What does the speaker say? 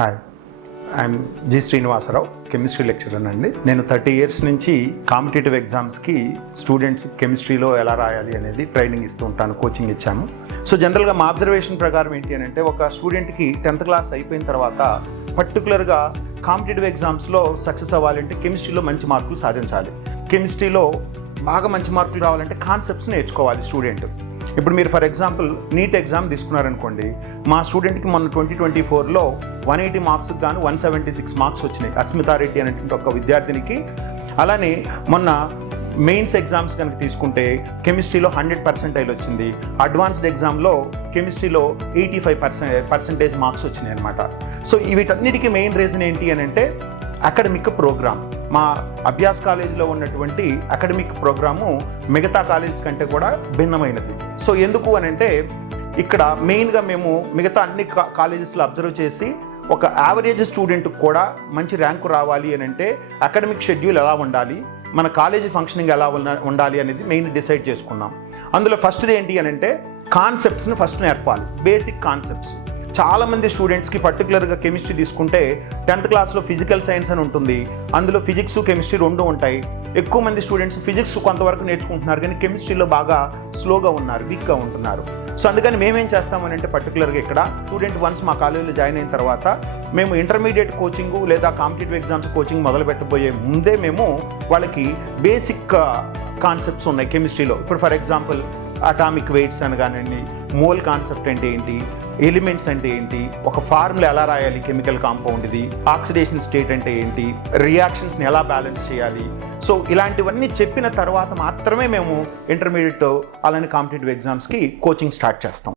Hi, I'm G Srinivasarao, chemistry lecturer అండి. నేను 30 years నుంచి కాంపిటేటివ్ ఎగ్జామ్స్కి స్టూడెంట్స్ కెమిస్ట్రీలో ఎలా రాయాలి అనేది ట్రైనింగ్ ఇస్తూ ఉంటాను, కోచింగ్ ఇచ్చాము. సో జనరల్గా మా అబ్జర్వేషన్ ప్రకారం ఏంటి అని అంటే, ఒక స్టూడెంట్కి 10th క్లాస్ అయిపోయిన తర్వాత పర్టికులర్గా కాంపిటేటివ్ ఎగ్జామ్స్లో సక్సెస్ అవ్వాలంటే కెమిస్ట్రీలో మంచి మార్కులు సాధించాలి. కెమిస్ట్రీలో బాగా మంచి మార్కులు రావాలంటే కాన్సెప్ట్స్ నేర్చుకోవాలి స్టూడెంట్. ఇప్పుడు మీరు ఫర్ ఎగ్జాంపుల్ నీట్ ఎగ్జామ్ తీసుకున్నారనుకోండి, మా స్టూడెంట్కి మొన్న 2024లో 180 మార్క్స్కి గాను 176 మార్క్స్ వచ్చినాయి, అస్మితారెడ్డి అనేటువంటి ఒక విద్యార్థినికి. అలానే మొన్న మెయిన్స్ ఎగ్జామ్స్ కనుక తీసుకుంటే కెమిస్ట్రీలో 100% వచ్చింది. అడ్వాన్స్డ్ ఎగ్జామ్లో కెమిస్ట్రీలో 85% మార్క్స్ వచ్చినాయి అనమాట. సో వీటన్నిటికీ మెయిన్ రీజన్ ఏంటి అని అంటే అకాడమిక్ ప్రోగ్రామ్. మా అభ్యాస్ కాలేజీలో ఉన్నటువంటి అకాడమిక్ ప్రోగ్రాము మిగతా కాలేజెస్ కంటే కూడా భిన్నమైనది. సో ఎందుకు అని అంటే, ఇక్కడ మెయిన్గా మేము మిగతా అన్ని కాలేజెస్లో అబ్జర్వ్ చేసి ఒక యావరేజ్ స్టూడెంట్కి కూడా మంచి ర్యాంకు రావాలి అని అంటే అకాడమిక్ షెడ్యూల్ ఎలా ఉండాలి, మన కాలేజీ ఫంక్షనింగ్ ఎలా ఉండాలి అనేది మెయిన్ డిసైడ్ చేసుకున్నాం. అందులో ఫస్ట్ది ఏంటి అని అంటే కాన్సెప్ట్స్ని ఫస్ట్ నేర్పాలి, బేసిక్ కాన్సెప్ట్స్. చాలామంది స్టూడెంట్స్కి పర్టికులర్గా కెమిస్ట్రీ తీసుకుంటే 10th క్లాస్లో ఫిజికల్ సైన్స్ అని ఉంటుంది, అందులో ఫిజిక్స్ కెమిస్ట్రీ రెండు ఉంటాయి. ఎక్కువ మంది స్టూడెంట్స్ ఫిజిక్స్ కొంతవరకు నేర్చుకుంటున్నారు, కానీ కెమిస్ట్రీలో బాగా స్లోగా ఉన్నారు, వీక్గా ఉంటున్నారు. సో అందుకని మేమేం చేస్తామని అంటే, పర్టికులర్గా ఇక్కడ స్టూడెంట్ వన్స్ మా కాలేజీలో జాయిన్ అయిన తర్వాత మేము ఇంటర్మీడియట్ కోచింగ్ లేదా కాంపిటేటివ్ ఎగ్జామ్స్ కోచింగ్ మొదలు పెట్టబోయే ముందే మేము వాళ్ళకి బేసిక్ కాన్సెప్ట్స్ ఉన్నాయి కెమిస్ట్రీలో. ఇప్పుడు ఫర్ ఎగ్జాంపుల్ అటామిక్ వెయిట్స్ అని కానివ్వండి, మోల్ కాన్సెప్ట్ అంటే ఏంటి, ఎలిమెంట్స్ అంటే ఏంటి, ఒక ఫార్ములా ఎలా రాయాలి కెమికల్ కాంపౌండ్ ఇది, ఆక్సిడేషన్ స్టేట్ అంటే ఏంటి, రియాక్షన్స్ని ఎలా బ్యాలెన్స్ చేయాలి. సో ఇలాంటివన్నీ చెప్పిన తర్వాత మాత్రమే మేము ఇంటర్మీడియట్ అలానే కాంపిటేటివ్ ఎగ్జామ్స్కి కోచింగ్ స్టార్ట్ చేస్తాం.